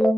ইলিশ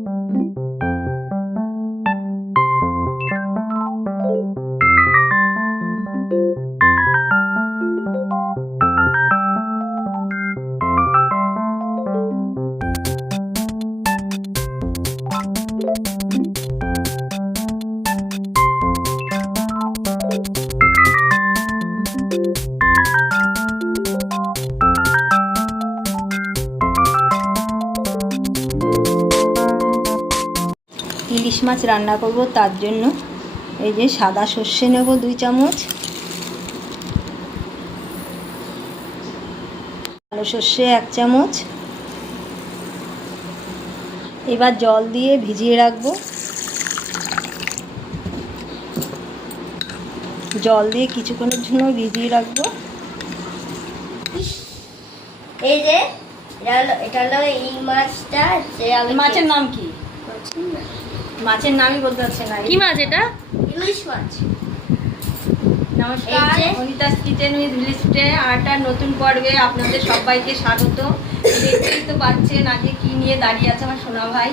মাছ রান্না করব, তার জন্য এই যে সাদা সর্ষে নেব 2 চামচ, কালো সর্ষে 1 চামচ। এবার জল দিয়ে ভিজিয়ে রাখবো, জল দিয়ে কিছুক্ষণের জন্য ভিজিয়ে রাখবো। এই যে এটা হলো এই মাছটা। মাছের নাম কি? মাছের নামই বলতে পারছে না। কি মাছ এটা? ইলিশ মাছ। নমস্কার, অনিতাস কিচেন উইথ ভিলেজে আরটা নতুন পর্বে আপনাদের সবাইকে স্বাগত। দেখতেই তো পাচ্ছেন আজকে কি নিয়ে দাঁড়িয়ে আছে আমার সোনা ভাই।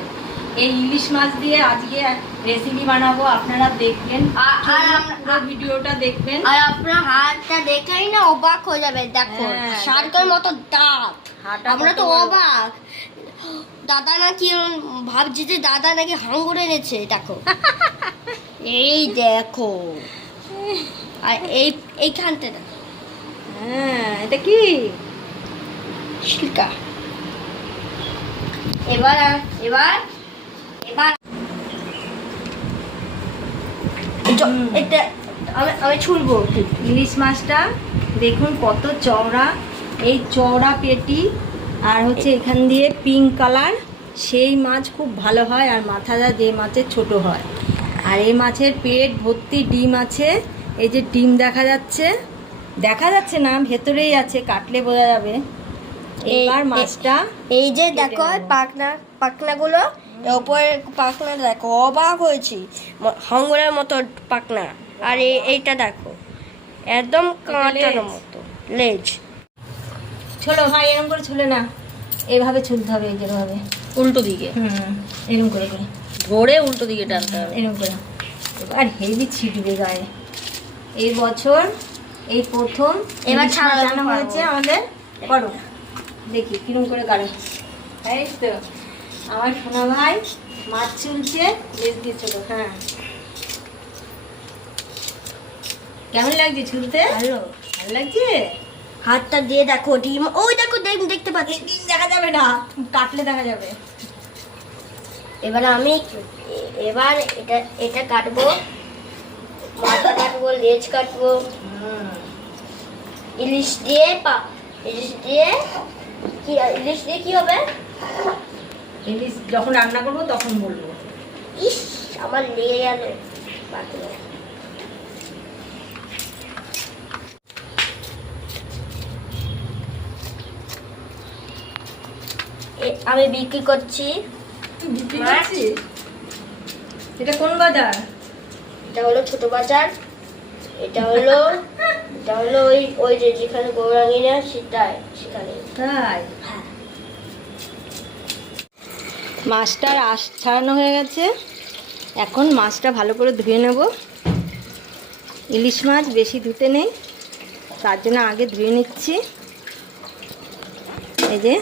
এই ইলিশ মাছ দিয়ে আজকে রেসিপি বানাবো, আপনারা দেখবেন, পুরো ভিডিওটা দেখবেন। আর আপনার হাতটা দেখলেই না অবাক হয়ে যাবে। দেখো শার্কের মতো দাঁত, আমরা তো অবাক। দাদা নাকি ভাবছি যে দাদা নাকি হাঙ্গর এনেছে। দেখো এই দেখো, আর এইখানটা দেখো। হ্যাঁ, এটা কি? শিলকা। এবার এবার এবার এটা আমি ছুলবো। ইলিশ মাছটা দেখুন কত চওড়া, এই চওড়া পেটি, আর হচ্ছে এখান দিয়ে পিঙ্ক কালার, সেই মাছ খুব ভালো হয়। আর মাথাটা যে মাছের ছোট হয়। আর এই মাছের পেট ভর্তি ডিম আছে। এই যে ডিম দেখা যাচ্ছে, দেখা যাচ্ছে না, ভেতরেই আছে, কাটলে বোঝা যাবে। এবার মাছটা এই যে দেখো পাখনাগুলো, ওপরে পাখনা দেখো, অবাক হয়েছি, হাঙ্গরের মতো পাখনা। আর এইটা দেখো একদম কাঁটার মতো লেজ। ছোলো ভাই, এরকম করে ছুলে না, এইভাবে ছুলতে হবে, এই যেভাবে উল্টো দিকে এরকম করে করে ধরে উল্টো দিকে টানতে হবে। এরকম করে। আর হেভি ছিটবে গায়ে। এই বছর এই প্রথম এবার ছাড়ানো হয়েছে আমাদের। করো দেখি কিরকম করে গাড়ে। এই তো আমার সোনা ভাই মাছ চুলছে, লেজ দিয়েছিল। হ্যাঁ, কেমন লাগছে ছুলতে? ভালো ভালো লাগছে। হাতটা দিয়ে দেখো ডিম, ওই দেখো ডিম দেখতে পাচ্ছি। ডিম দেখা যাবে না, কাটলে দেখা যাবে। এবার এবার এটা কাটবো, মাথা কাটবো, লেজ কাটবো। ইলিশ দিয়ে কি হবে? ইলিশ যখন রান্না করবো তখন বলবো। ইস, আমার লেগে গেল বাকি। আমি বিক্রি করছি। এটা কোন বাজার? এটা হলো ছোট বাজার। এটা হলো ওই যে যেখানে গৌরাঙ্গী না, সেখানে। তাই? মাছটার আঁশ ছাড়ানো হয়ে গেছে। এখন মাছটা ভালো করে ধুয়ে নেব। ইলিশ মাছ বেশি ধুতে নেই, তার জন্য আগে ধুয়ে নিচ্ছি। এই যে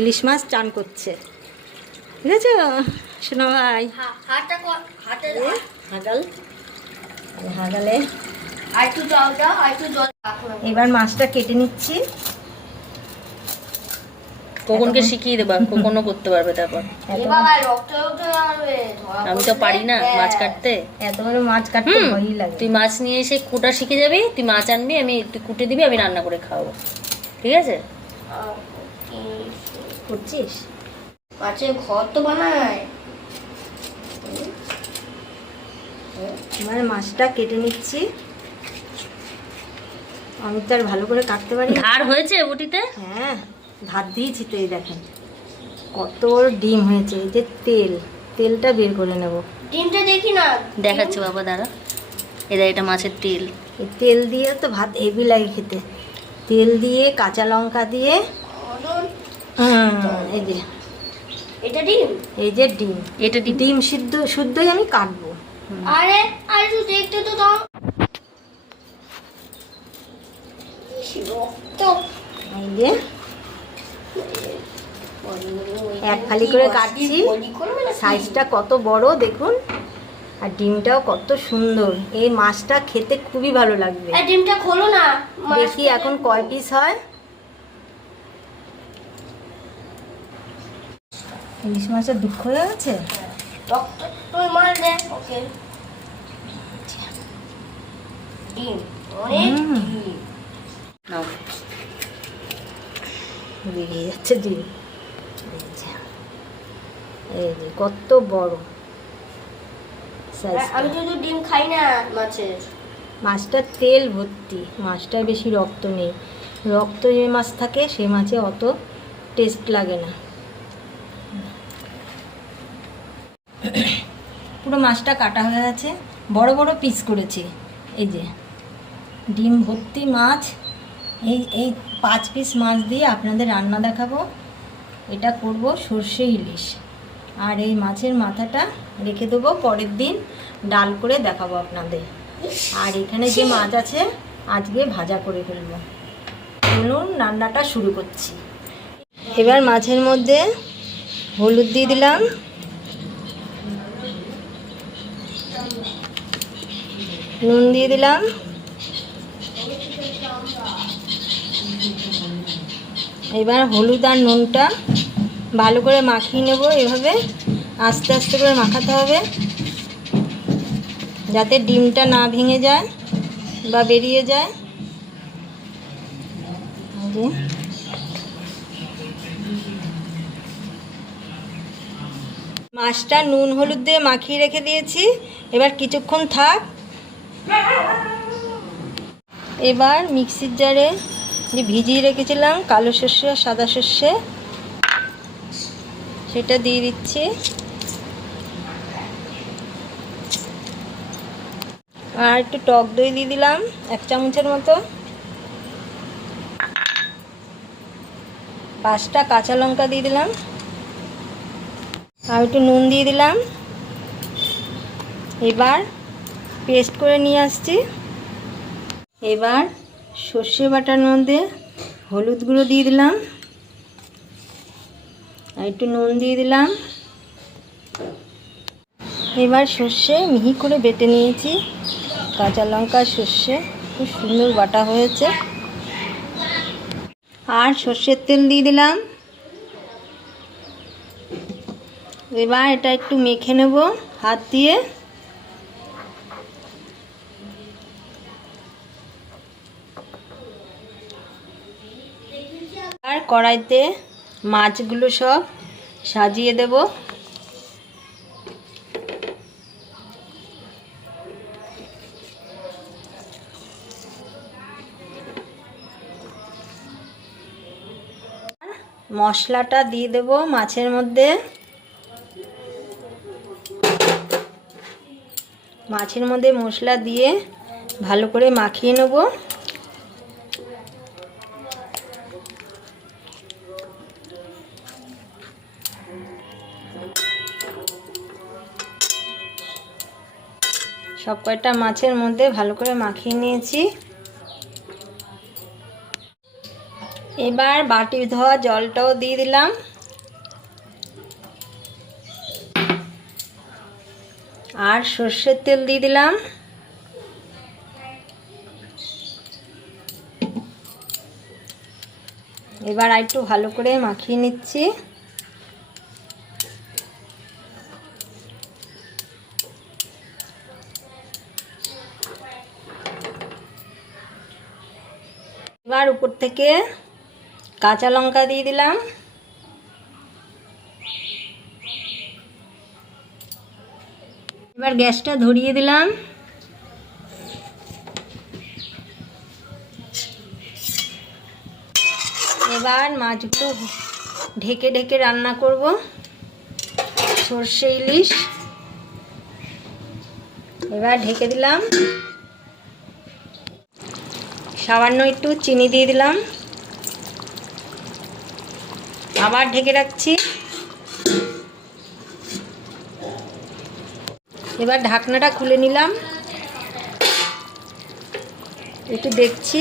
ইলিশ মাছ চান করছে, ঠিক আছে শোনো ভাই। হাগালে এবার মাছটা কেটে নিচ্ছি। কখনকে শিখিয়ে দেবা, কখনো করতে পারবে। তারপর আমি তো পারি না মাছ কাটতে। এত বড় মাছ কাটতে ভয়ই লাগে। তুই মাছ নিয়ে এসে কুটা শিখে যাবি, তুই মাছ আনবি, তুই কুটে দিবি, আমি রান্না করে খাওয়াবো, ঠিক আছে? করছিস? মাছের ঘর তো বানায়। এবার মাছটা কেটে নিচ্ছি। আমি তো আর ভালো করে কাটতে পারি। ধার হয়েছে বটিতে? হ্যাঁ, ধার দিয়েছি তো। এই দেখেন কত ডিম হয়েছে। এই যে তেলটা বের করে নেব। ডিমটা দেখি না, দেখাচ্ছে বাবা, দাঁড়া। এটা মাছের তেল। এই তেল দিয়ে তো ভাত হেভি লাগে খেতে। তেল দিয়ে কাঁচা লঙ্কা দিয়ে এই যে এটা ডিম? এই যে ডিম, এটা ডিম। ডিম শুদ্ধই আমি কাটবো। আরে আরে তুই দেখতে তো দাও। তো এই যে এক ফালি করে কাটছি, সাইজটা কত বড় দেখুন, আর ডিমটাও কত সুন্দর। এই মাছটা খেতে খুবই ভালো লাগবে। ডিমটা খোলো না, দেখি এখন কয় পিস হয়। ইলিশ মাছের দুঃখ হয়ে গেছে। তুই মার দে। ওকে, ডিম অনেক ডিম নাও। বেরিয়ে যাচ্ছে ডিম। এই যে কত বড় সাইজ। আমি তো ডিম খাই না মাছের। মাছটা তেল ভর্তি, মাছটায় বেশি রক্ত নেই। রক্ত যে মাছ থাকে সেই মাছে অত টেস্ট লাগে না। পুরো মাছটা কাটা হয়ে গেছে, বড় বড় পিস করেছি। এই যে ডিম ভর্তি মাছ। এই 5 পিস মাছ দিয়ে আপনাদের রান্না দেখাবো। এটা করব সর্ষে ইলিশ, আর এই মাছের মাথাটা রেখে দেবো পরের দিন ডাল করে দেখাবো আপনাদের। আর এখানে যে মাছ আছে আজকে ভাজা করে ফেলবো। চলুন রান্নাটা শুরু করছি। এবার মাছের মধ্যে হলুদ দিয়ে দিলাম, নুন দিয়ে দিলাম, এবার হলুদ আর নুনটা ভালো করে মাখিয়ে নেব। এভাবে আস্তে আস্তে করে মাখাতে হবে যাতে ডিমটা না ভেঙে যায় বা বেরিয়ে যায়। মাছটা নুন হলুদ দিয়ে মাখিয়ে রেখে দিয়েছি, এবার কিছুক্ষণ থাক। এবার মিক্সির জারে যে ভিজিয়ে রেখেছিলাম কালো সর্ষে আর সাদা সর্ষে, সেটা দিয়ে দিচ্ছি। আর একটু টক দই দিয়ে দিলাম 1 চামচের মতো। 5টা কাঁচা লঙ্কা দিয়ে দিলাম, আর একটু নুন দিয়ে দিলাম। এবার পেস্ট করে নিয়ে আসছি। এবার সর্ষে বাটার মধ্যে হলুদ গুঁড়ো দিয়ে দিলাম, আর একটু নুন দিয়ে দিলাম। এবার সর্ষে মিহি করে বেটে নিয়েছি, কাঁচা লঙ্কা সর্ষে খুব সুন্দর বাটা হয়েছে। আর সর্ষের তেল দিয়ে দিলাম। এবার এটা একটু মেখে নেব হাত দিয়ে। আর কড়াইতে মাছগুলো সব সাজিয়ে দেব। মশলাটা দিয়ে দেব মাছের মধ্যে। মাছের মধ্যে মশলা দিয়ে ভালো করে মাখিয়ে নেব। সব কয়টা মাছের মধ্যে ভালো করে মাখিয়ে নিয়েছি। এবার বাটি ধোয়া জলটাও দিয়ে দিলাম। আর সর্ষের তেল দিয়ে দিলাম। এবার একটু ভালো করে মাখিয়ে নিচ্ছি। এবার উপর থেকে কাঁচা লঙ্কা দিয়ে দিলাম। এবার গ্যাসটা ধরিয়ে দিলাম। এবার মাছগুলো ঢেকে ঢেকে রান্না করব সর্ষে ইলিশ। এবার ঢেকে দিলাম, সামান্য একটু চিনি দিয়ে দিলাম, আবার ঢেকে রাখছি। এবার ঢাকনাটা খুলে নিলাম, একটু দেখছি,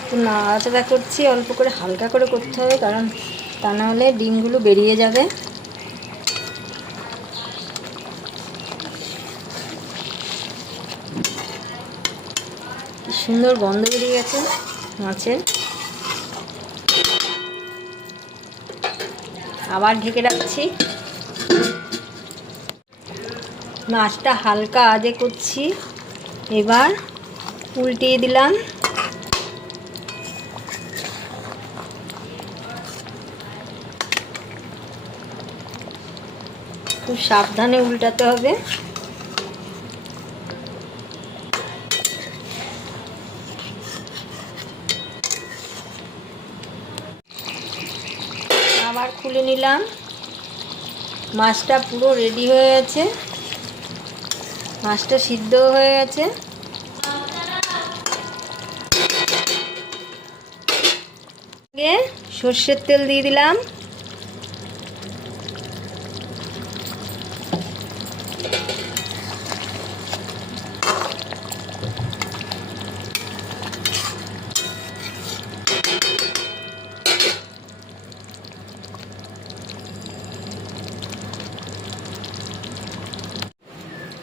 একটু নাড়াচাড়া করছি, অল্প করে হালকা করে করতে হবে, কারণ তা না হলে ডিমগুলো বেরিয়ে যাবে। কি সুন্দর গন্ধ বেরিয়ে গেছে মাছের। আবার ঢেকে রাখছি। মাছটা হালকা আজে করছি, এবার উল্টিয়ে দিলাম। খুব সাবধানে উল্টাতে হবে। আবার খুলে নিলাম। মাছটা পুরো রেডি হয়ে গেছে, মাছটা সিদ্ধ হয়ে গেছে। সর্ষের তেল দিয়ে দিলাম।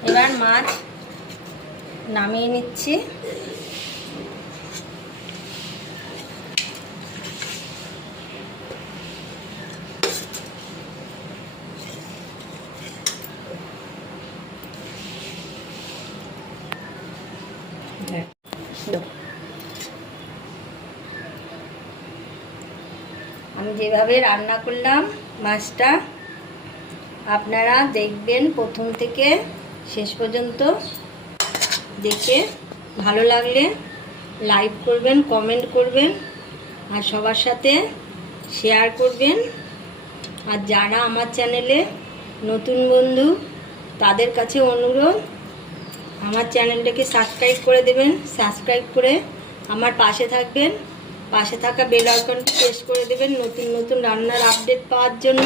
এবার মাছ নামিয়ে নিচ্ছি। আমি যেভাবে রান্না করলাম মাছটা, আপনারা দেখবেন প্রথম থেকে শেষ পর্যন্ত, দেখে ভালো লাগলে লাইক করবেন, কমেন্ট করবেন, আর সবার সাথে শেয়ার করবেন। আর যারা আমার চ্যানেলে নতুন বন্ধু, তাদের কাছে অনুরোধ, আমার চ্যানেলটাকে সাবস্ক্রাইব করে দেবেন। সাবস্ক্রাইব করে আমার পাশে থাকবেন, পাশে থাকা বেল আইকনটি প্রেস করে দেবেন নতুন নতুন রান্নার আপডেট পাওয়ার জন্য।